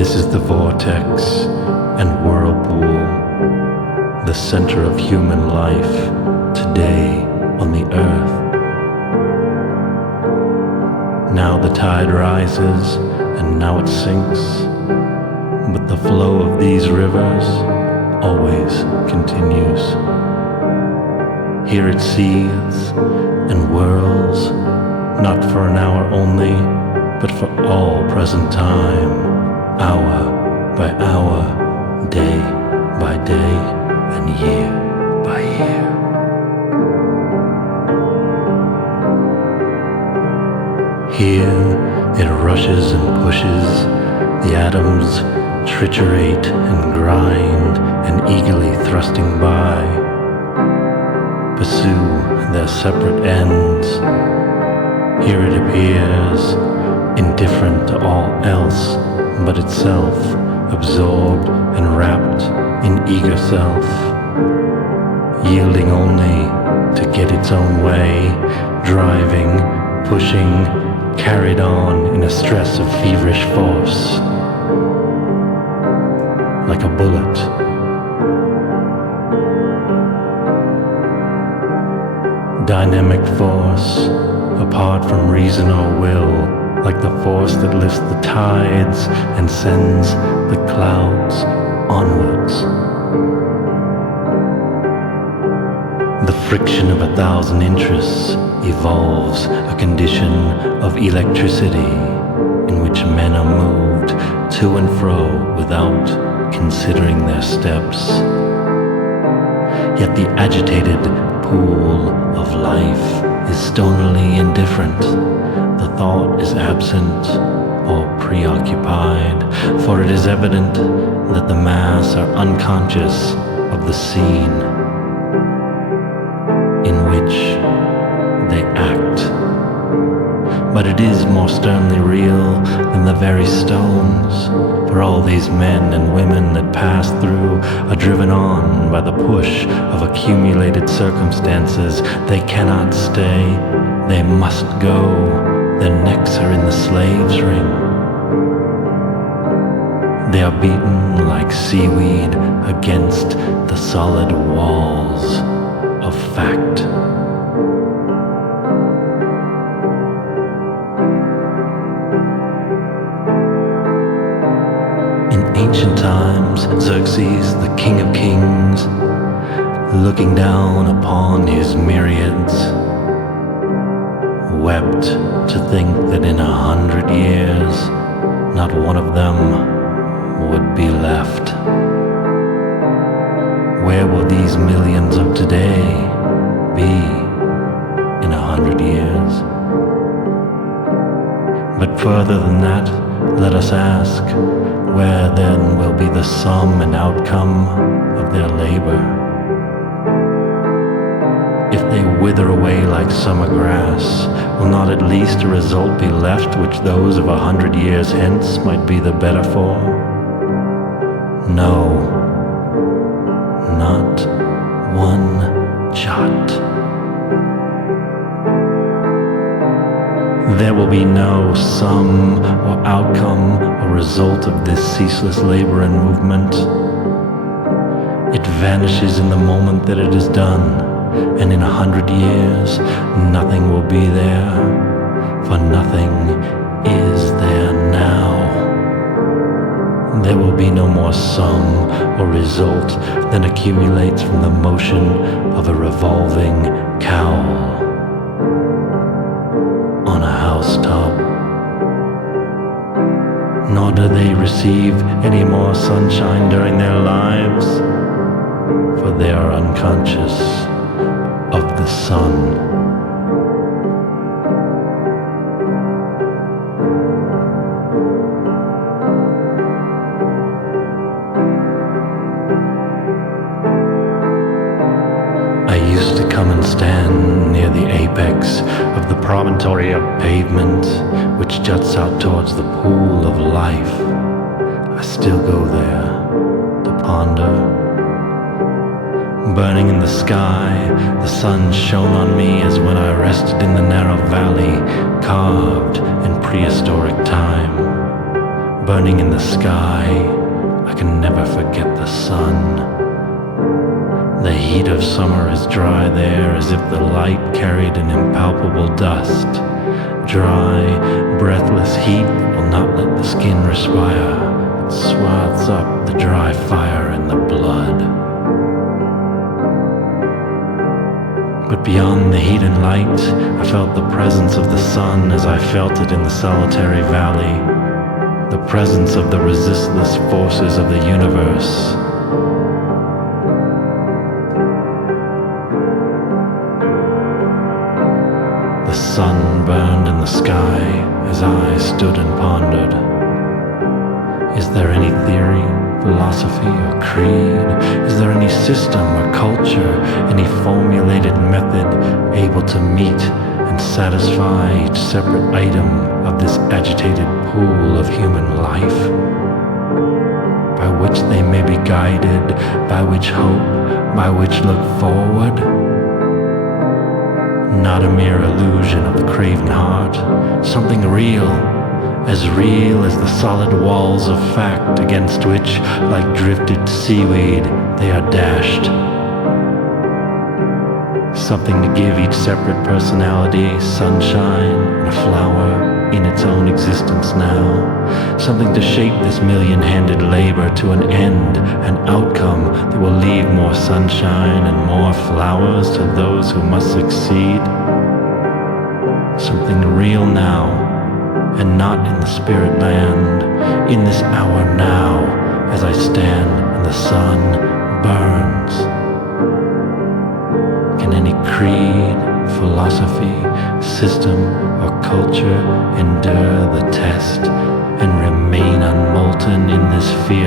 This is the vortex and whirlpool, the center of human life today on the earth. Now the tide rises and now it sinks, but the flow of these rivers always continues. Here it seethes and whirls, not for an hour only, but for all present time, hour by hour, day by day, and year by year. Here it rushes and pushes, the atoms triturate and grind and eagerly thrusting by, pursue their separate ends. Here it appears, indifferent to all else but itself, absorbed and wrapped in eager self, yielding only to get its own way, driving, pushing, carried on in a stress of feverish force, like a bullet. Dynamic force, apart from reason or will, like the force that lifts the tides and sends the clouds onwards. The friction of 1,000 interests evolves a condition of electricity in which men are moved to and fro without considering their steps. Yet the agitated pool of life is stonily indifferent. The thought is absent or preoccupied, for it is evident that the mass are unconscious of the scene in which they act. But it is more sternly real than the very stones, for all these men and women that pass through are driven on by the push of accumulated circumstances. They cannot stay, they must go. Their necks are in the slave's ring. They are beaten like seaweed against the solid walls of fact. In ancient times, Xerxes, the king of kings, looking down upon his myriads, wept to think that in 100 years not one of them would be left. Where will these millions of today be in 100 years? But further than that, let us ask, where then will be the sum and outcome of their labor? If they wither away like summer grass, will not at least a result be left which those of 100 years hence might be the better for? No, not one jot. There will be no sum or outcome or result of this ceaseless labor and movement. It vanishes in the moment that it is done. And in 100 years, nothing will be there, for nothing is there now. There will be no more sum or result than accumulates from the motion of a revolving cowl on a housetop. Nor do they receive any more sunshine during their lives, for they are unconscious of the sun. I used to come and stand near the apex of the promontory of pavement which juts out towards the pool of life. I still go there to ponder. Burning in the sky, the sun shone on me as when I rested in the narrow valley carved in prehistoric time. burning in the sky, I can never forget the sun. The heat of summer is dry there, as if the light carried an impalpable dust. Dry, breathless heat will not let the skin respire. It swathes up the dry fire in the blood. But beyond the heat and light, I felt the presence of the sun as I felt it in the solitary valley. The presence of the resistless forces of the universe. The sun burned in the sky as I stood and pondered. Is there any theory, philosophy, or creed? Is there any system or culture, any formulated method able to meet and satisfy each separate item of this agitated pool of human life? By which they may be guided, by which hope, by which look forward? Not a mere illusion of the craven heart, something real as the solid walls of fact against which, like drifted seaweed, they are dashed. Something to give each separate personality sunshine and a flower in its own existence now. Something to shape this million-handed labor to an end, an outcome that will leave more sunshine and more flowers to those who must succeed. Something real now, and not in the spirit land, in this hour now, as I stand and the sun burns. Can any creed, philosophy, system, or culture endure the test and remain unmolten in this field